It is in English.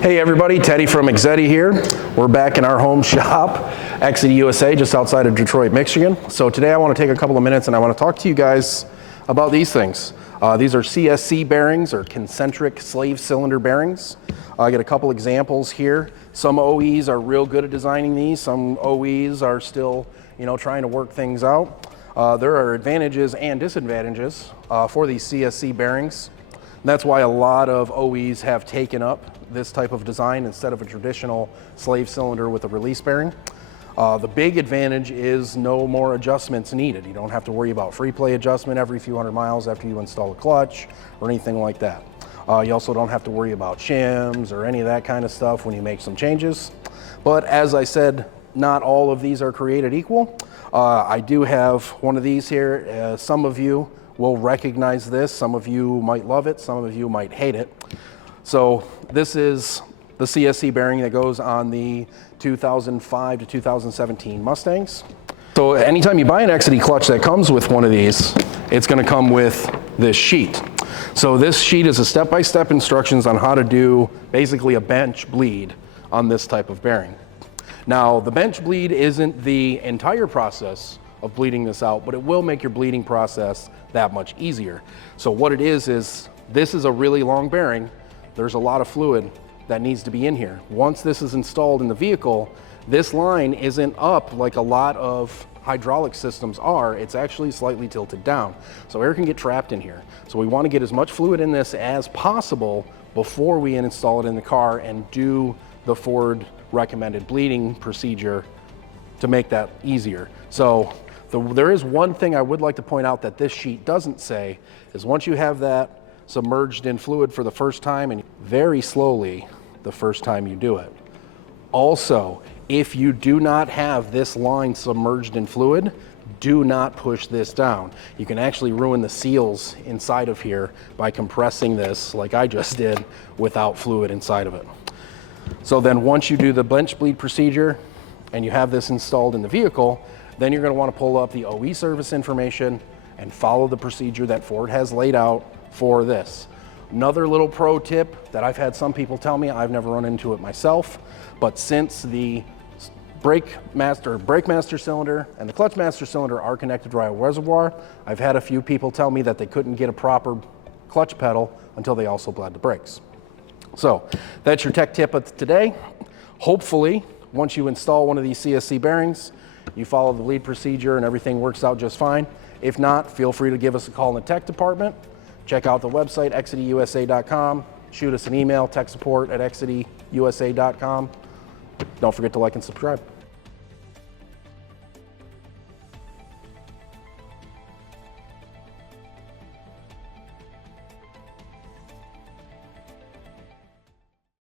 Hey everybody, Teddy from EXEDY here. We're back in our home shop, EXEDYUSA, just outside of Detroit, Michigan. So today I want to take a couple of minutes and I want to talk to you guys about these things. These are CSC bearings, or concentric slave cylinder bearings. I got a couple examples here. Some OEs are real good at designing these. Some OEs are still, trying to work things out. There are advantages and disadvantages for these CSC bearings. That's why a lot of OEs have taken up this type of design instead of a traditional slave cylinder with a release bearing. The big advantage is no more adjustments needed. You don't have to worry about free play adjustment every few hundred miles after you install a clutch or anything like that. You also don't have to worry about shims or any of that kind of stuff when you make some changes. But as I said, not all of these are created equal. I do have one of these here. Some of you will recognize this. Some of you might love it. Some of you might hate it. So this is the CSC bearing that goes on the 2005 to 2017 Mustangs. So anytime you buy an EXEDY clutch that comes with one of these, it's going to come with this sheet. So this sheet is a step-by-step instructions on how to do basically a bench bleed on this type of bearing. Now, the bench bleed isn't the entire process of bleeding this out, but it will make your bleeding process that much easier. So what it is this is a really long bearing. There's a lot of fluid that needs to be in here. Once this is installed in the vehicle, this line isn't up like a lot of hydraulic systems are. It's actually slightly tilted down. So air can get trapped in here. So we want to get as much fluid in this as possible before we install it in the car and do the Ford recommended bleeding procedure to make that easier. So there is one thing I would like to point out that this sheet doesn't say, is once you have that submerged in fluid for the first time, and very slowly the first time you do it. Also, if you do not have this line submerged in fluid, do not push this down. You can actually ruin the seals inside of here by compressing this like I just did without fluid inside of it. So then once you do the bench bleed procedure and you have this installed in the vehicle, then you're going to want to pull up the OE service information and follow the procedure that Ford has laid out for this. Another little pro tip that I've had some people tell me, I've never run into it myself, but since the brake master cylinder and the clutch master cylinder are connected to a reservoir, I've had a few people tell me that they couldn't get a proper clutch pedal until they also bled the brakes. So that's your tech tip of today. Hopefully, once you install one of these CSC bearings, you follow the lead procedure and everything works out just fine. If not, feel free to give us a call in the tech department. Check out the website, EXEDYUSA.com. Shoot us an email, tech support@EXEDYUSA.com. Don't forget to like and subscribe.